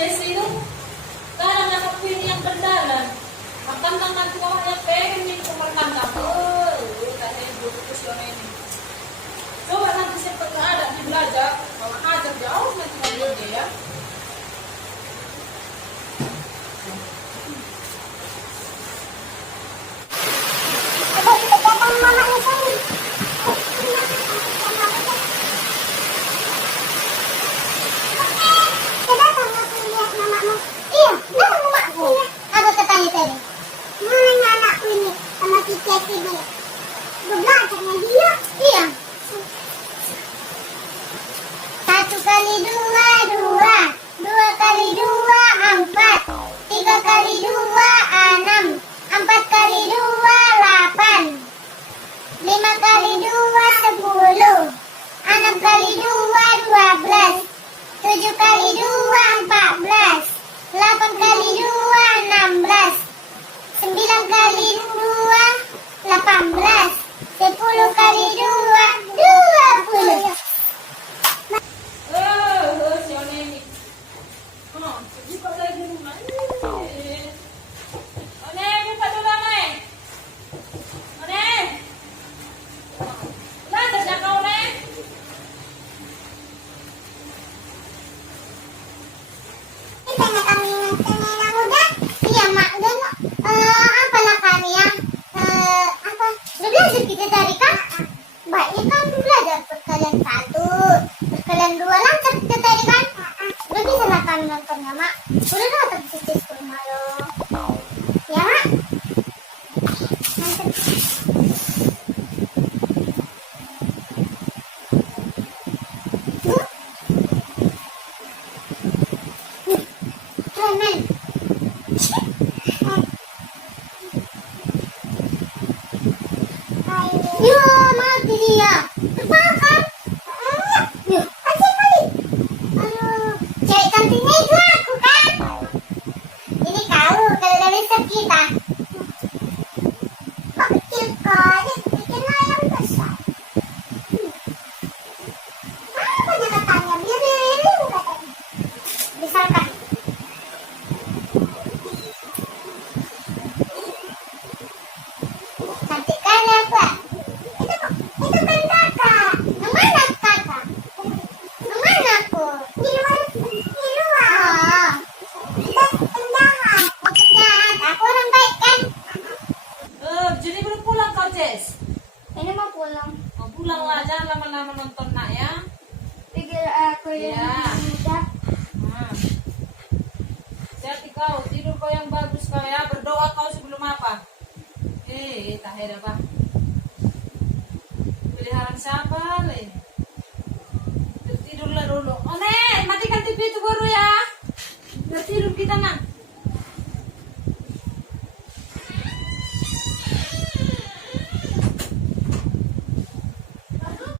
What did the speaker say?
Jess itu sekarang anak ini yang berdalan makan makan semuanya pengen nih makan kamu tak hidup terus ini coba nanti sempat nggak ada di belajar kalau ngajar jauh nanti ngobrol dia ya. Satu kali dua, dua. Dua kali dua, empat. Tiga kali dua, enam. Empat kali dua, 8. 5 kali dua, 10. 6 kali dua, 12. 7 kali dua, 14. 8 kali dua, 16. 9 kali dua, 18. 10 kali dua, 20. Si ini buka lagi rumah buka dulu nih belajar ya kau Iya mak, dan apalah kalian apa belajar kita dari kak? Baiknya kan belajar perkalian 1, perkalian 2 lancar kita tadi kan? Udah bisa lah kami nontonnya mak. Udah datang sisi ke rumah lo. Ya mak? Remen. Yo, mati dia. Terbakar. Yo, asyik kali. Aduh, cewek cantiknya itu aku kan. Ini kau kalau dari kita. Kok kecil kali, bikin ayam besar. Apa dia katanya? Biru katanya. Besar kan? Cantik kan apa? Itu kan kakak. Yang mana kakak? Yang mana aku? Di luar. Oh. Kita penjahat. Penjahat. Aku orang baik kan? jadi belum pulang kau Jess Ini mau pulang. mau pulang lah jangan lama-lama nonton nak ya Pikir aku Iya. muda. Hati kau tidur kau yang bagus kau ya berdoa kau sebelum apa tak ada apa peliharaan siapa le tidurlah dulu matikan TV itu guru ya udah tidur kita nak